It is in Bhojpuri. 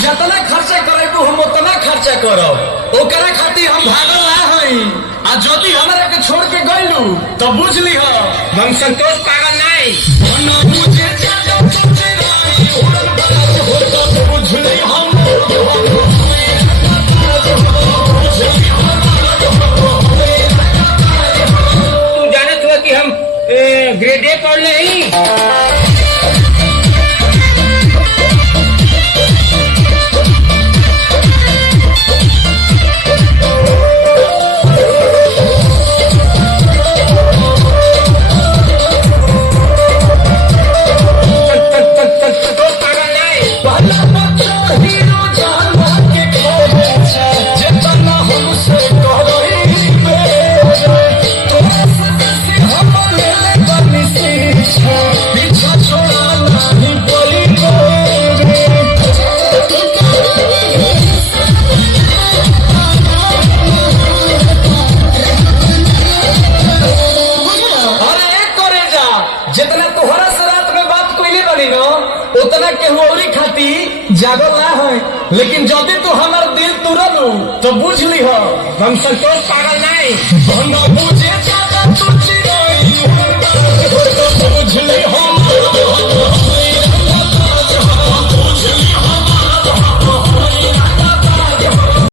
जितना खर्चा करेबू हम उतना खर्चा करब। ओकरा खातिर हम भागल ना हई। आ यदि हमरा के छोड़ के गइलू तो बुझ लीह हम संतोष पागल नहीं। मुझे ज्यादा तुझे रानी उड़न बाज होता तो बुझ ली हम। तू जानत हुआ कि हम ग्रेड ए पढ़ ले ही। जितना तोहरा से रात में बात कोई बनी न उतना केहुरी खाती जागल ना है। लेकिन जदि तू हमार दिल तुरलू तो बुझ ली हम संतोष पागल नहीं। बुझे ज्यादा तुझे